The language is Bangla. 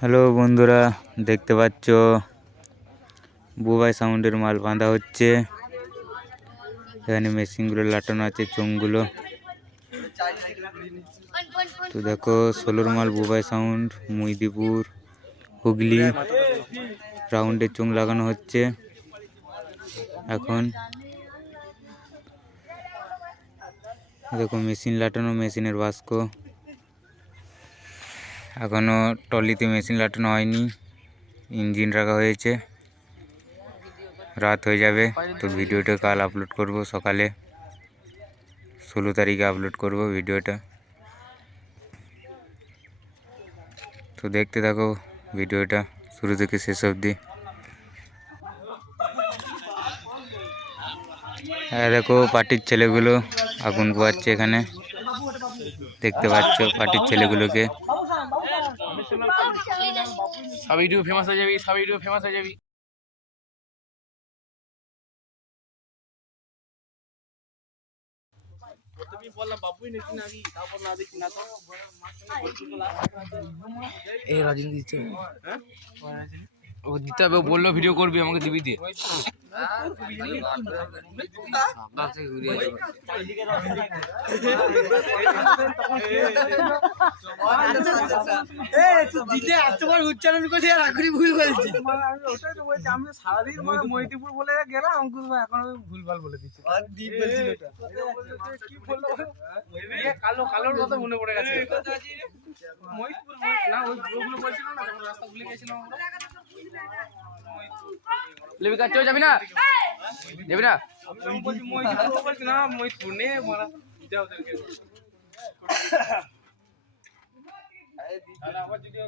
হ্যালো বন্ধুরা, দেখতে পাচ্ছ বুবাই সাউন্ডের মাল বাঁধা হচ্ছে। এখানে মেশিনগুলো লাটানো আছে, চোঙগুলো। তো দেখো, সোলোর মাল বুবাই সাউন্ড, মুইদিপুর, হুগলি রাউন্ডে চোঙ লাগানো হচ্ছে এখন। দেখো মেশিন লাটানো, মেশিনের বাস্ক। এখনো টলিতে মেশিন লাটানো হয়নি, ইঞ্জিন রাখা হয়েছে। রাত হয়ে যাবে, তো ভিডিওটা কাল আপলোড করব, সকালে 16 তারিখে আপলোড করব ভিডিওটা। তো দেখতে থাকো ভিডিওটা শুরু থেকে শেষ অবধি। দেখো পার্টির ছেলেগুলো আগুন পোয়াচ্ছে এখানে, দেখতে পাচ্ছ পার্টির ছেলেগুলোকে। সব ইউটিউব ফেমাস হয়ে যাবি, সব ইউটিউব ফেমাস হয়ে যাবি। এই রাজনীতি দিচ্ছে, ও দিতে হবে, বললো ভিডিও করবি, আমাকে দিবি দিয়ে। উচ্চারণ করছি আর এখনই ভুল বলছি। আমি সারাদিন মহিদিপুর বলে গেলাম, অঙ্কুশ ভাই এখন ভুলভাল বলে দিচ্ছে। কালো কালোর কথা মনে পড়ে গেছে। মহিদপুর না, ওই ওগুলো বলছিল না, যখন রাস্তা ভুলে গেছিলাম আমরা। লেবিকা চলে যাবি না, যাবি না? আমি বলছি মহিদপুর, বলছি না মহিদপুর নে মারা যাও ওদেরকে। আবার যদি